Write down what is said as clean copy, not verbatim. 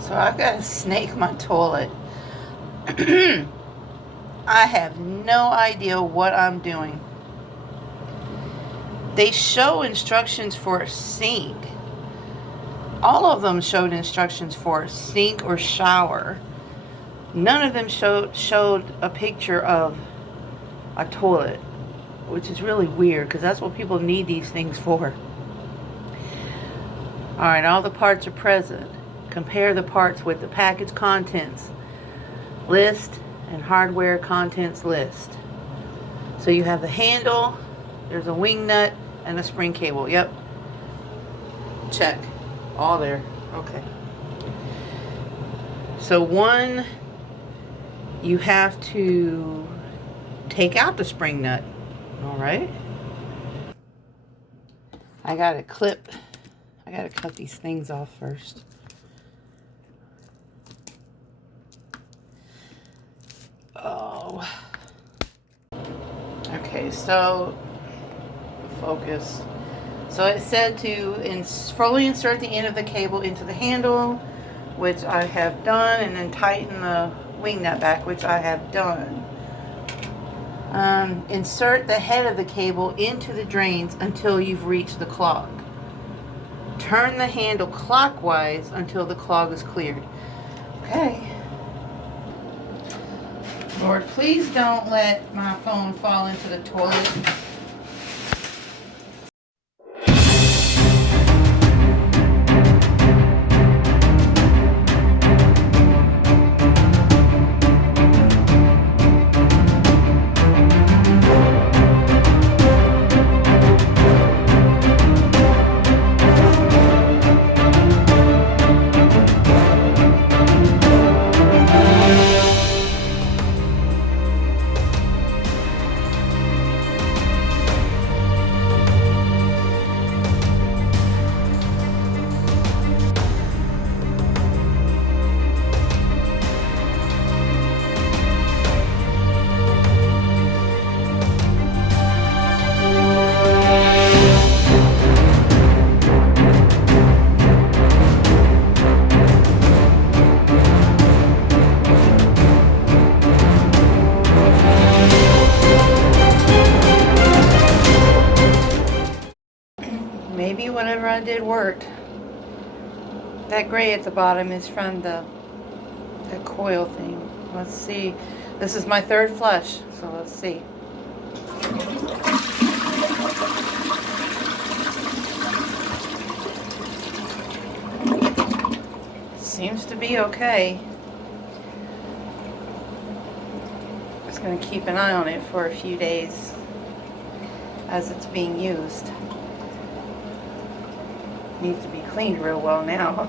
So I've got to snake my toilet. I have no idea what I'm doing. They show instructions for a sink. All of them showed instructions for a sink or shower. None of them showed a picture of a toilet, which is really weird because that's what people need these things for. Alright, all the parts are present. Compare the parts with the package contents list and hardware contents list. So you have the handle, there's a wing nut, and a spring cable. Yep. Check. All there. Okay. So one, you have to take out the spring nut. Alright. I gotta cut these things off first. Oh. Okay, so focus. So it said to fully insert the end of the cable into the handle, which I have done, and then tighten the wing nut back, which I have done. Insert the head of the cable into the drains until you've reached the clog. Turn the handle clockwise until the clog is cleared. Okay. Lord, please don't let my phone fall into the toilet. Maybe whatever I did worked. That gray at the bottom is from the coil thing. Let's see. This is my third flush, so let's see. Seems to be okay. Just going to keep an eye on it for a few days as it's being used. Needs to be cleaned real well now.